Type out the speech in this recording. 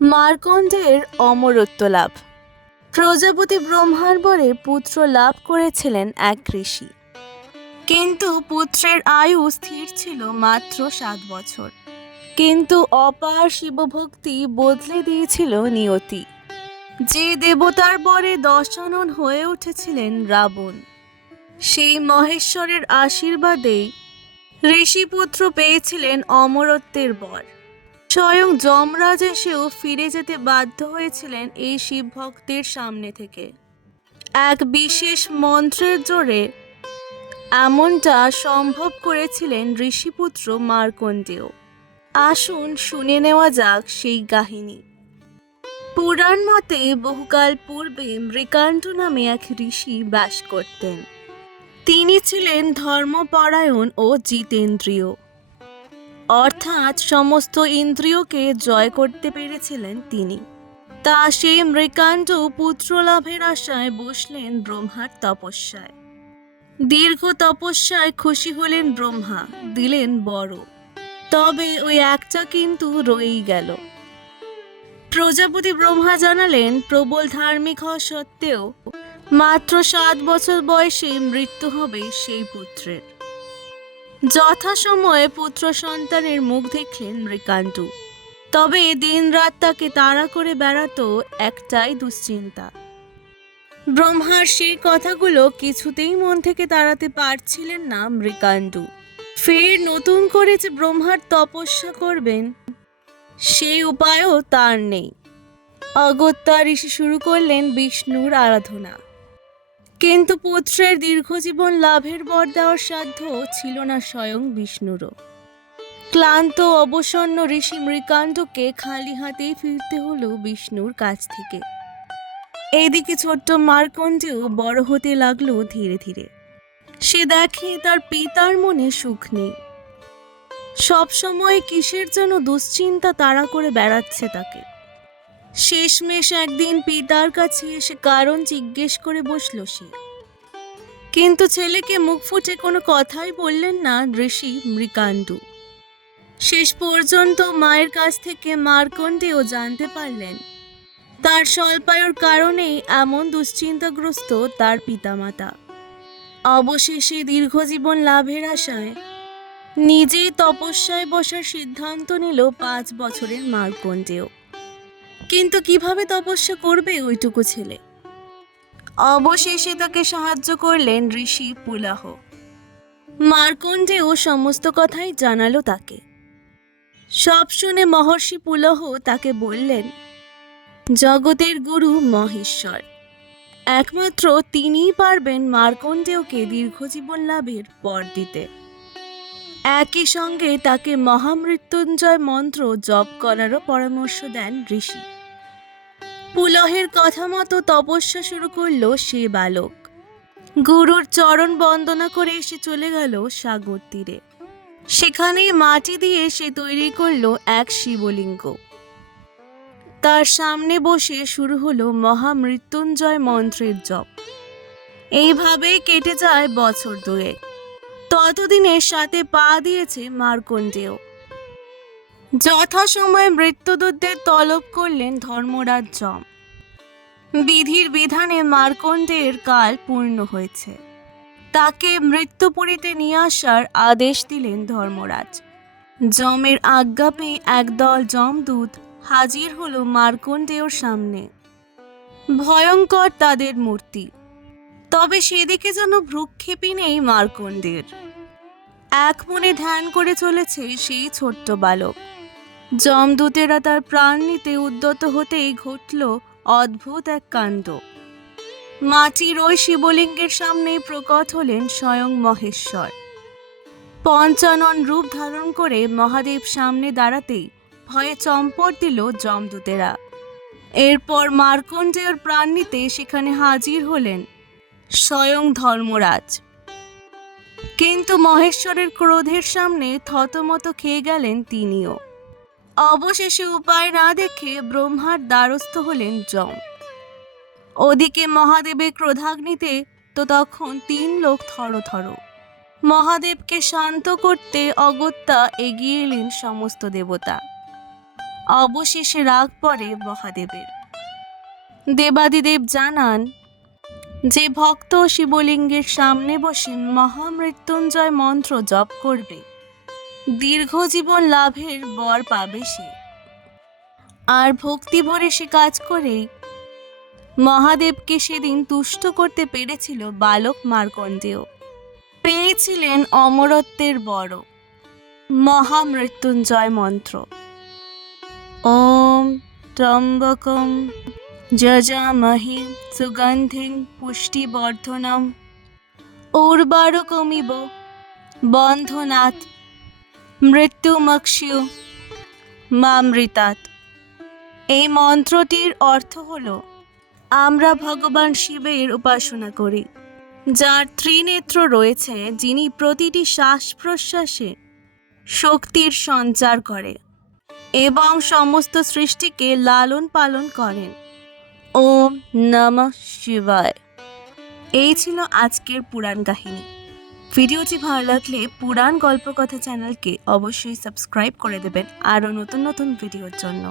মার্কণ্ডের অমরত্ব লাভ। প্রজাপতি ব্রহ্মার বরে পুত্র লাভ করেছিলেন এক ঋষি। কিন্তু পুত্রের আয়ু স্থির ছিল মাত্র সাত বছর। কিন্তু অপার শিবভক্তি বদলে দিয়েছিল নিয়তি। যে দেবতার বরে দশানন হয়ে উঠেছিলেন রাবণ। সেই মহেশ্বরের আশীর্বাদেই ঋষিপুত্র পেয়েছিলেন অমরত্বের বর। স্বয়ং যমরাজ এসেও ফিরে যেতে বাধ্য হয়েছিলেন এই শিব ভক্তের সামনে থেকে। এক বিশেষ মন্ত্রের জোরে এমনটা সম্ভব করেছিলেন ঋষিপুত্র মার্কণ্ডেয়। আসুন শুনে নেওয়া যাক সেই কাহিনী। পুরাণ মতে বহুকাল পূর্বে মৃকাণ্ড নামে এক ঋষি বাস করতেন। তিনি ছিলেন ধর্মপরায়ণ ও জিতেন্দ্রীয়। অর্থাৎ সমস্ত ইন্দ্রিয়কে জয় করতে পেরেছিলেন তিনি। তা সেই মৃকাণ্ড পুত্র লাভের আশায় বসলেন ব্রহ্মার তপস্যায়। দীর্ঘ তপস্যায় খুশি হলেন ব্রহ্মা, দিলেন বড়। তবে ওই একটা কিন্তু রয়েই গেল। প্রজাপতি ব্রহ্মা জানালেন, প্রবল ধার্মিক হওয়া সত্ত্বেও মাত্র সাত বছর বয়সে মৃত্যু হবে সেই পুত্রের। যথাসময়ে পুত্র সন্তানের মুখ দেখলেন মৃকান্তু তবে দিন রাত তাকে তাড়া করে বেড়াতো একটাই দুশ্চিন্তা। ব্রহ্মার সেই কথাগুলো কিছুতেই মন থেকে তাড়াতে পারছিলেন না মৃকাণ্ডু ফের নতুন করে যে ব্রহ্মার তপস্যা করবেন, সেই উপায়ও তার নেই। অগত্যা ঋষি শুরু করলেন বিষ্ণুর আরাধনা। কিন্তু পুত্রের দীর্ঘজীবন লাভের বর দেওয়ার সাধ্য ছিল না স্বয়ং বিষ্ণুরও। ক্লান্ত, অবসন্ন ঋষি মৃকাণ্ডকে খালি হাতেই ফিরতে হলো বিষ্ণুর কাছ থেকে। এইদিকে ছোট্ট মার্কণ্ডেও বড় হতে লাগল ধীরে ধীরে। সে দেখে তার পিতার মনে সুখ নেই। সবসময় কিসের যেন দুশ্চিন্তা তাড়া করে বেড়াচ্ছে তাকে। শেষমেশ একদিন পিতার কাছে এসে কারণ জিজ্ঞেস করে বসল সে। কিন্তু ছেলেকে মুখ ফুটে কোনো কথাই বললেন না ঋষি মৃকাণ্ডু শেষ পর্যন্ত মায়ের কাছ থেকে মার্কণ্ডেও জানতে পারলেন, তার স্বল্পায়ুর কারণেই এমন দুশ্চিন্তাগ্রস্ত তার পিতামাতা। অবশেষে দীর্ঘজীবন লাভের আশায় নিজেই তপস্যায় বসার সিদ্ধান্ত নিল পাঁচ বছরের মার্কণ্ডেয়। কিন্তু কীভাবে তপস্যা করবে ওইটুকু ছেলে? অবশেষে তাকে সাহায্য করলেন ঋষি পুলাহ। মার্কণ্ডেয় সমস্ত কথাই জানালো তাকে। সব শুনে মহর্ষি পুলহ তাকে বললেন জগতের গুরু মহেশ্বর একমাত্র তিনিই পারবেন মার্কণ্ডেয়কে দীর্ঘজীবন লাভের পর দিতে। একই সঙ্গে তাকে মহামৃত্যুঞ্জয় মন্ত্র জপ করারও পরামর্শ দেন ঋষি। পুলহের কথা মতো তপস্যা শুরু করল সে বালক। গুরুর চরণ বন্দনা করে এসে চলে গেল সাগর তীরে। সেখানে মাটি দিয়ে সে তৈরি করল এক শিবলিঙ্গ। তার সামনে বসে শুরু হলো মহামৃত্যুঞ্জয় মন্ত্রের জপ। এইভাবেই কেটে যায় বছর দুয়েক। ততদিনের সাথে পা দিয়েছে মার্কণ্ডেয়। যথাসময়ে মৃত্যুদূতদের তলব করলেন ধর্মরাজ যম। বিধির বিধানে মার্কণ্ডেয়ের কাল পূর্ণ হয়েছে। তাকে মৃত্যুপুরীতে নিয়ে আসার আদেশ দিলেন ধর্মরাজ। যমের আজ্ঞা পেয়ে একদল যমদূত হাজির হলো মার্কণ্ডেয়র সামনে। ভয়ঙ্কর তাদের মূর্তি। তবে সেদিকে যেন ভ্রুক্ষেপই নেই মার্কণ্ডের এক মনে ধ্যান করে চলেছে সেই ছোট্ট বালক। যমদূতেরা তার প্রাণ নিতে উদ্যত হতেই ঘটল অদ্ভুত এক কাণ্ড। মাটির ওই শিবলিঙ্গের সামনেই প্রকট হলেন স্বয়ং মহেশ্বর। পঞ্চানন রূপ ধারণ করে মহাদেব সামনে দাঁড়াতেই ভয়ে চম্পট দিল যমদূতেরা। এরপর মার্কণ্ডেয়র প্রাণ নিতে সেখানে হাজির হলেন স্বয়ং ধর্মরাজ। কিন্তু মহেশ্বরের ক্রোধের সামনে থতমত খেয়ে গেলেন তিনিও। অবশেষে উপায় না দেখে ব্রহ্মার দ্বারস্থ হলেন যম। ওদিকে মহাদেবের ক্রোধাগ্নিতে তো তখন তিন লোক থরথর। মহাদেবকে শান্ত করতে অগত্যা এগিয়ে এলেন সমস্ত দেবতা। অবশেষে রাগ পড়ে মহাদেবের। দেবাদিদেব জানান, যে ভক্ত শিবলিঙ্গের সামনে বসে মহামৃত্যুঞ্জয় মন্ত্র জপ করবে। দীর্ঘজীবন লাভের বর পাবে সে। আর ভক্তি ভরে সে কাজ করে। মহাদেবকে সেদিন তুষ্ট করতে পেরেছিল বালক মার্কণ্ডেয়। পেয়েছিলেন অমরত্বের বড়। মহামৃত্যুঞ্জয় মন্ত্র। ওম ত্রম্বকম যজামহে সুগন্ধিং পুষ্টিবর্ধনম। উর্বারকমিব বন্ধনাথ মৃত্যুমক্ষিয় মামৃতাৎ এই মন্ত্রটির অর্থ হল, আমরা ভগবান শিবের উপাসনা করি, যার ত্রিনেত্র রয়েছে, যিনি প্রতিটি শ্বাস প্রশ্বাসে শক্তির সঞ্চার করে এবং সমস্ত সৃষ্টিকে লালন পালন করেন। ওম নমঃ শিবায়। এই ছিল আজকের পুরাণ কাহিনী। ভিডিওটি ভালো লাগলে পুরাণ গল্পকথা চ্যানেলকে অবশ্যই সাবস্ক্রাইব করে দেবেন আরও নতুন নতুন ভিডিওর জন্য।